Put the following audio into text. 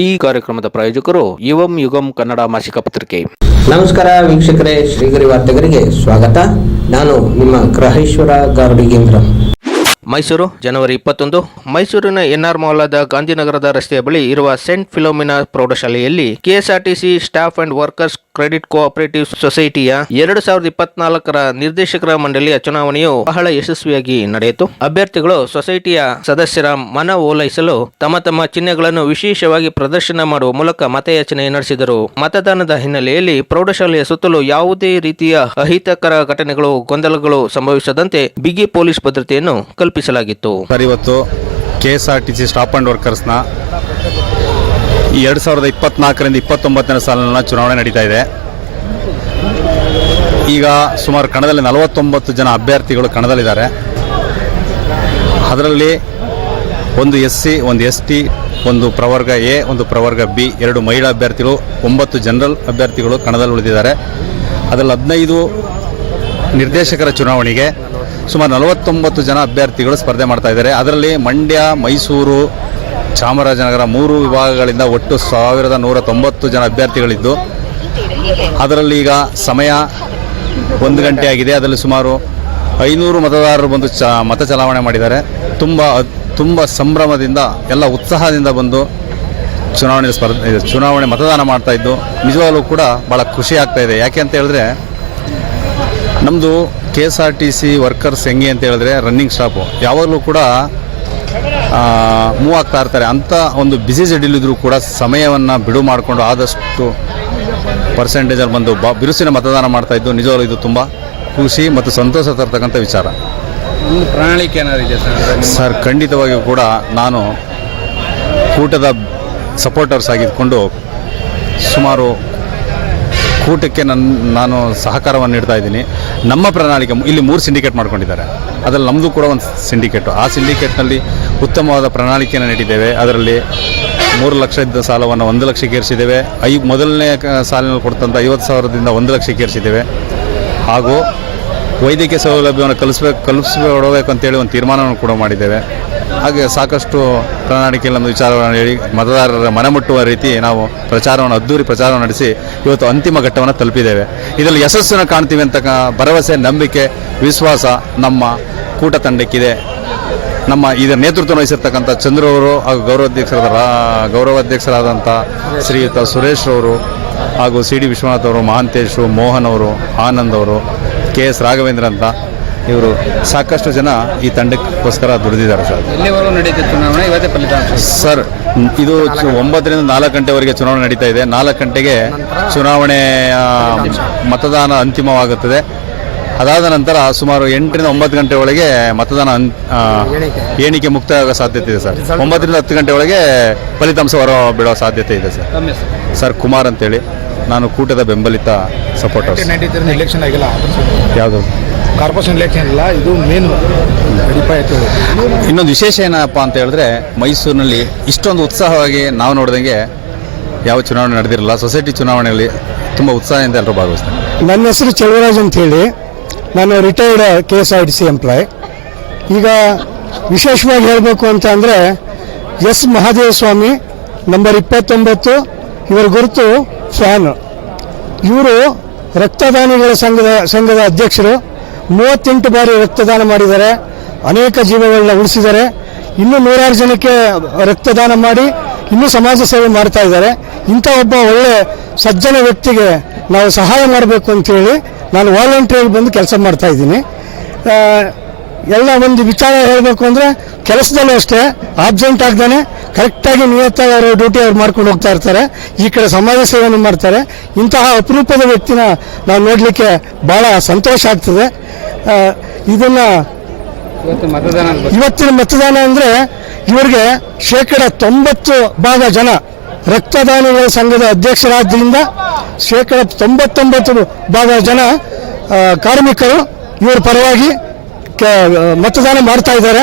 ಈ ಕಾರ್ಯಕ್ರಮದ ಪ್ರಾಯೋಜಕರು ಯುವಂ ಯುಗಂ ಕನ್ನಡ ಮಾಸಿಕ ಪತ್ರಿಕೆ. ನಮಸ್ಕಾರ ವೀಕ್ಷಕರೇ ಶ್ರೀಗರಿ ವಾರ್ತೆಗರಿಗೆ ಸ್ವಾಗತ. ನಾನು ನಿಮ್ಮ ಗ್ರಹೇಶ್ವರ ಗಾರ್ಡಿಗೇಂದ್ರ. ಮೈಸೂರು ಜನವರಿ ಇಪ್ಪತ್ತೊಂದು. ಮೈಸೂರಿನ ಎನ್ಆರ್ ಮೌಲಾದ ಗಾಂಧಿನಗರದ ರಸ್ತೆಯ ಬಳಿ ಇರುವ ಸೆಂಟ್ ಫಿಲೋಮಿನಾ ಪ್ರೌಢಶಾಲೆಯಲ್ಲಿ KSRTC staff and workers credit cooperative ಸೊಸೈಟಿಯ ಎರಡು ಸಾವಿರದ ಇಪ್ಪತ್ನಾಲ್ಕರ ನಿರ್ದೇಶಕರ ಮಂಡಳಿಯ ಚುನಾವಣೆಯು ಬಹಳ ಯಶಸ್ವಿಯಾಗಿ ನಡೆಯಿತು. ಅಭ್ಯರ್ಥಿಗಳು ಸೊಸೈಟಿಯ ಸದಸ್ಯರ ಮನ ಓಲೈಸಲು ತಮ್ಮ ತಮ್ಮ ಚಿಹ್ನೆಗಳನ್ನು ವಿಶೇಷವಾಗಿ ಪ್ರದರ್ಶನ ಮಾಡುವ ಮೂಲಕ ಮತಯಾಚನೆ ನಡೆಸಿದರು. ಮತದಾನದ ಹಿನ್ನೆಲೆಯಲ್ಲಿ ಪ್ರೌಢಶಾಲೆಯ ಸುತ್ತಲೂ ಯಾವುದೇ ರೀತಿಯ ಅಹಿತಕರ ಘಟನೆಗಳು, ಗೊಂದಲಗಳು ಸಂಭವಿಸದಂತೆ ಬಿಗಿ ಪೊಲೀಸ್ ಭದ್ರತೆಯನ್ನು ಕಲ್ಪಿಸಲಾಗಿತ್ತು. ಕೆಎಸ್ಆರ್ಟಿಸಿ ಸ್ಟಾಪ್ ಅಂಡ್ ವರ್ಕರ್ಸ್ನ ಈ ಎರಡು ಸಾವಿರದ ಇಪ್ಪತ್ನಾಲ್ಕರಿಂದ ಇಪ್ಪತ್ತೊಂಬತ್ತನೇ ಸಾಲಿನ ಚುನಾವಣೆ ನಡೀತಾ ಇದೆ. ಈಗ ಸುಮಾರು ಕಣದಲ್ಲಿ ನಲವತ್ತೊಂಬತ್ತು ಜನ ಅಭ್ಯರ್ಥಿಗಳು ಕಣದಲ್ಲಿದ್ದಾರೆ. ಅದರಲ್ಲಿ ಒಂದು ಎಸ್ ಸಿ, ಒಂದು ಎಸ್ ಟಿ, ಒಂದು ಪ್ರವರ್ಗ ಎ, ಒಂದು ಪ್ರವರ್ಗ ಬಿ, ಎರಡು ಮಹಿಳಾ ಅಭ್ಯರ್ಥಿಗಳು, ಒಂಬತ್ತು ಜನರಲ್ ಅಭ್ಯರ್ಥಿಗಳು ಕಣದಲ್ಲಿ ಉಳಿದಿದ್ದಾರೆ. ಅದರಲ್ಲಿ ಹದಿನೈದು ನಿರ್ದೇಶಕರ ಚುನಾವಣೆಗೆ ಸುಮಾರು ನಲವತ್ತೊಂಬತ್ತು ಜನ ಅಭ್ಯರ್ಥಿಗಳು ಸ್ಪರ್ಧೆ ಮಾಡ್ತಾ ಇದ್ದಾರೆ. ಅದರಲ್ಲಿ ಮಂಡ್ಯ, ಮೈಸೂರು ಚಾಮರಾಜನಗರ ಮೂರು ವಿಭಾಗಗಳಿಂದ ಒಟ್ಟು ಸಾವಿರದ ನೂರ ತೊಂಬತ್ತು ಜನ ಅಭ್ಯರ್ಥಿಗಳಿದ್ದು, ಅದರಲ್ಲಿ ಈಗ ಸಮಯ ಒಂದು ಗಂಟೆ ಆಗಿದೆ. ಅದರಲ್ಲಿ ಸುಮಾರು ಐನೂರು ಮತದಾರರು ಬಂದು ಚ, ಮತ ಚಲಾವಣೆ ಮಾಡಿದ್ದಾರೆ. ತುಂಬ ತುಂಬ ಸಂಭ್ರಮದಿಂದ, ಎಲ್ಲ ಉತ್ಸಾಹದಿಂದ ಬಂದು ಚುನಾವಣೆ ಸ್ಪರ್ಧೆ ಚುನಾವಣೆ ಮತದಾನ ಮಾಡ್ತಾ ಇದ್ದು, ನಿಜವಾಗಲೂ ಕೂಡ ಭಾಳ ಖುಷಿ ಆಗ್ತಾ ಇದೆ. ಯಾಕೆ ಅಂತ ಹೇಳಿದ್ರೆ ನಮ್ಮದು K S R T C workers ಹೆಂಗೆ ಅಂತ ಹೇಳಿದ್ರೆ ರನ್ನಿಂಗ್ ಸ್ಟಾಪು ಯಾವಾಗಲೂ ಕೂಡ ಮೂವ್ ಆಗ್ತಾ ಇರ್ತಾರೆ. ಅಂಥ ಒಂದು ಬಿಸಿ ಇದ್ರೂ ಕೂಡ ಸಮಯವನ್ನು ಬಿಡು ಮಾಡಿಕೊಂಡು ಆದಷ್ಟು ಪರ್ಸೆಂಟೇಜಲ್ಲಿ ಬಂದು ಬ ಬಿರುಸಿನ ಮತದಾನ ಮಾಡ್ತಾ ಇದ್ದು ನಿಜವಾಗ್ಲೂ ಇದು ತುಂಬ ಖುಷಿ ಮತ್ತು ಸಂತೋಷ ತರ್ತಕ್ಕಂಥ ವಿಚಾರ. ಒಂದು ಪ್ರಣಾಳಿಕೆ ಏನಾದ್ರು ಇದೆ ಸರ್? ಸರ್ ಖಂಡಿತವಾಗಿಯೂ ಕೂಡ ನಾನು ಕೂಟದ ಸಪೋರ್ಟರ್ಸ್ ಆಗಿದ್ದುಕೊಂಡು ಸುಮಾರು ಕೂಟಕ್ಕೆ ನನ್ನ ನಾನು ಸಹಕಾರವನ್ನು ನೀಡ್ತಾ ಇದ್ದೀನಿ. ನಮ್ಮ ಪ್ರಣಾಳಿಕೆ ಇಲ್ಲಿ ಮೂರು ಸಿಂಡಿಕೇಟ್ ಮಾಡ್ಕೊಂಡಿದ್ದಾರೆ. ಅದರಲ್ಲಿ ನಮ್ಮದು ಕೂಡ ಒಂದು ಸಿಂಡಿಕೇಟು. ಆ ಸಿಂಡಿಕೇಟ್ನಲ್ಲಿ ಉತ್ತಮವಾದ ಪ್ರಣಾಳಿಕೆಯನ್ನು ನೀಡಿದ್ದೇವೆ. ಅದರಲ್ಲಿ ಮೂರು ಲಕ್ಷ ಇದ್ದ ಸಾಲವನ್ನು ಒಂದು ಲಕ್ಷಕ್ಕೆ ಏರಿಸಿದ್ದೇವೆ. ಐ ಮೊದಲನೇ ಸಾಲಿನಲ್ಲಿ ಕೊಡ್ತಂಥ ಐವತ್ತು ಸಾವಿರದಿಂದ ಒಂದು ಲಕ್ಷಕ್ಕೆ ಏರಿಸಿದ್ದೇವೆ. ಹಾಗೂ ವೈದ್ಯಕೀಯ ಸೌಲಭ್ಯವನ್ನು ಕಲಿಸ್ಬೇಕು ಕಲ್ಪಿಸ್ಕೊಡ್ಬೇಕು ಅಂತೇಳಿ ಒಂದು ತೀರ್ಮಾನವನ್ನು ಕೂಡ ಮಾಡಿದ್ದೇವೆ. ಹಾಗೆ ಸಾಕಷ್ಟು ಪ್ರಣಾಳಿಕೆಯಲ್ಲಿ ನಮ್ಮ ವಿಚಾರಗಳನ್ನು ಹೇಳಿ ಮತದಾರರ ಮನಮುಟ್ಟುವ ರೀತಿ ನಾವು ಪ್ರಚಾರವನ್ನು ಅದ್ದೂರಿ ಪ್ರಚಾರವನ್ನು ನಡೆಸಿ ಇವತ್ತು ಅಂತಿಮ ಘಟ್ಟವನ್ನು ತಲುಪಿದ್ದೇವೆ. ಇದರಲ್ಲಿ ಯಶಸ್ಸನ್ನು ಕಾಣ್ತೀವಿ ಅಂತ ಭರವಸೆ, ನಂಬಿಕೆ, ವಿಶ್ವಾಸ ನಮ್ಮ ಕೂಟ ತಂಡಕ್ಕಿದೆ. ನಮ್ಮ ಇದರ ನೇತೃತ್ವ ವಹಿಸಿರ್ತಕ್ಕಂಥ ಚಂದ್ರವರು ಹಾಗೂ ಗೌರವಾಧ್ಯಕ್ಷರಾದ ರಾ- ಗೌರವಾಧ್ಯಕ್ಷರಾದಂಥ ಶ್ರೀಯುತ ಸುರೇಶ್ ಅವರು ಹಾಗೂ ಸಿ ಡಿ ವಿಶ್ವನಾಥ್ ಅವರು, ಮಹಾಂತೇಶು, ಮೋಹನ್ ಅವರು, ಆನಂದ್ ಅವರು, ಕೆ ಎಸ್ ರಾಘವೇಂದ್ರ ಅಂತ ಇವರು ಸಾಕಷ್ಟು ಜನ ಈ ತಂಡಕ್ಕೋಸ್ಕರ ದುಡಿದಿದ್ದಾರೆ ಸರ್. ಎಲ್ಲಿವರೆಗೂ ನಡೀತಿದೆ ಚುನಾವಣೆ? ಇವತ್ತೇ ಫಲಿತಾಂಶ. ಸರ್ ಇದು ಚು- ಒಂಬತ್ತರಿಂದ ನಾಲ್ಕು ಗಂಟೆವರೆಗೆ ಚುನಾವಣೆ ನಡೀತಾ ಇದೆ. ನಾಲ್ಕು ಗಂಟೆಗೆ ಚುನಾವಣೆ ಮತದಾನ ಅಂತಿಮವಾಗುತ್ತದೆ. ಅದಾದ ನಂತರ ಸುಮಾರು ಎಂಟರಿಂದ ಒಂಬತ್ತು ಗಂಟೆ ಒಳಗೆ ಮತದಾನ ಅನ್- ಆ, ಎಣಿಕೆ ಮುಕ್ತಾಯ ಸಾಧ್ಯತೆ ಇದೆ ಸರ್. ಒಂಬತ್ತರಿಂದ ಹತ್ತು ಗಂಟೆ ಒಳಗೆ ಫಲಿತಾಂಶ ಹೊರ ಬಿಡೋ ಸಾಧ್ಯತೆ ಇದೆ ಸರ್. ತಮ್ಮ ಹೆಸರು ಸರ್ ಕುಮಾರ್ ಅಂತೇಳಿ. ನಾನು ಕೂಟದ ಬೆಂಬಲಿತ ಎಲೆಕ್ಷನ್ ಆಗಿಲ್ಲ ಯಾವುದು? ಕಾರ್ಪೊರೇಷನ್ ಎಲೆಕ್ಷನ್ ಇಲ್ಲ ಇದು ಮೇನು ಇನ್ನೊಂದು ವಿಶೇಷ ಏನಪ್ಪ ಅಂತ ಹೇಳಿದ್ರೆ ಮೈಸೂರಿನಲ್ಲಿ ಇಷ್ಟೊಂದು ಉತ್ಸಾಹವಾಗಿ ನಾವು ನೋಡಿದಂಗೆ ಯಾವ ಚುನಾವಣೆ ನಡೆದಿರಲ್ಲ ಸೊಸೈಟಿ ಚುನಾವಣೆಯಲ್ಲಿ ತುಂಬ ಉತ್ಸಾಹದಿಂದ ಎಲ್ಲರೂ ಭಾಗವಹಿಸ್ತಾರೆ. ನನ್ನ ಹೆಸರು ಚೆಲುವರಾಜ್ ಅಂತ ಹೇಳಿ ನಾನು retired K S R T C employee ಈಗ ವಿಶೇಷವಾಗಿ ಹೇಳಬೇಕು ಅಂತ ಅಂದರೆ ಎಸ್ ಮಹಾದೇವ ಸ್ವಾಮಿ ನಂಬರ್ ಇಪ್ಪತ್ತೊಂಬತ್ತು ಇವರ ಗುರುತು ಫ್ಯಾನ್. ಇವರು ರಕ್ತದಾನಿಗಳ ಸಂಘದ ಸಂಘದ ಅಧ್ಯಕ್ಷರು. ಮೂವತ್ತೆಂಟು ಬಾರಿ ರಕ್ತದಾನ ಮಾಡಿದ್ದಾರೆ. ಅನೇಕ ಜೀವಗಳನ್ನ ಉಳಿಸಿದ್ದಾರೆ. ಇನ್ನೂ ನೂರಾರು ಜನಕ್ಕೆ ರಕ್ತದಾನ ಮಾಡಿ ಇನ್ನೂ ಸಮಾಜ ಸೇವೆ ಮಾಡ್ತಾ ಇದ್ದಾರೆ. ಇಂಥ ಒಬ್ಬ ಒಳ್ಳೆ ಸಜ್ಜನ ವ್ಯಕ್ತಿಗೆ ನಾವು ಸಹಾಯ ಮಾಡಬೇಕು ಅಂತೇಳಿ ನಾನು ವಾಲಂಟಿಯರ್ ಬಂದು ಕೆಲಸ ಮಾಡ್ತಾ ಇದ್ದೀನಿ. ಎಲ್ಲ ಒಂದು ವಿಚಾರ ಹೇಳಬೇಕು ಅಂದರೆ ಕೆಲಸದಲ್ಲೂ ಅಷ್ಟೇ ಆಬ್ಸೆಂಟ್ ಆಗ್ದಾನೆ. ಕರೆಕ್ಟಾಗಿ ನಿಯತ್ತಾಗಿ ಅವರ ಡ್ಯೂಟಿ ಅವ್ರು ಮಾಡ್ಕೊಂಡು ಹೋಗ್ತಾ ಇರ್ತಾರೆ. ಈ ಕಡೆ ಸಮಾಜ ಸೇವೆಯನ್ನು ಮಾಡ್ತಾರೆ. ಇಂತಹ ಅಪರೂಪದ ವ್ಯಕ್ತಿನ ನಾವು ನೋಡಲಿಕ್ಕೆ ಭಾಳ ಸಂತೋಷ ಆಗ್ತದೆ. ಇದನ್ನ ಇವತ್ತಿನ ಮತದಾನ ಅಂದರೆ ಇವರಿಗೆ ಶೇಕಡ ತೊಂಬತ್ತು ಭಾಗ ಜನ ರಕ್ತದಾನಿಗಳ ಸಂಘದ ಅಧ್ಯಕ್ಷರಾದ್ದರಿಂದ ಶೇಕಡ ತೊಂಬತ್ತೊಂಬತ್ತು ಭಾಗ ಜನ ಕಾರ್ಮಿಕರು ಇವರ ಪರವಾಗಿ ಮತದಾನ ಮಾಡ್ತಾ ಇದ್ದಾರೆ.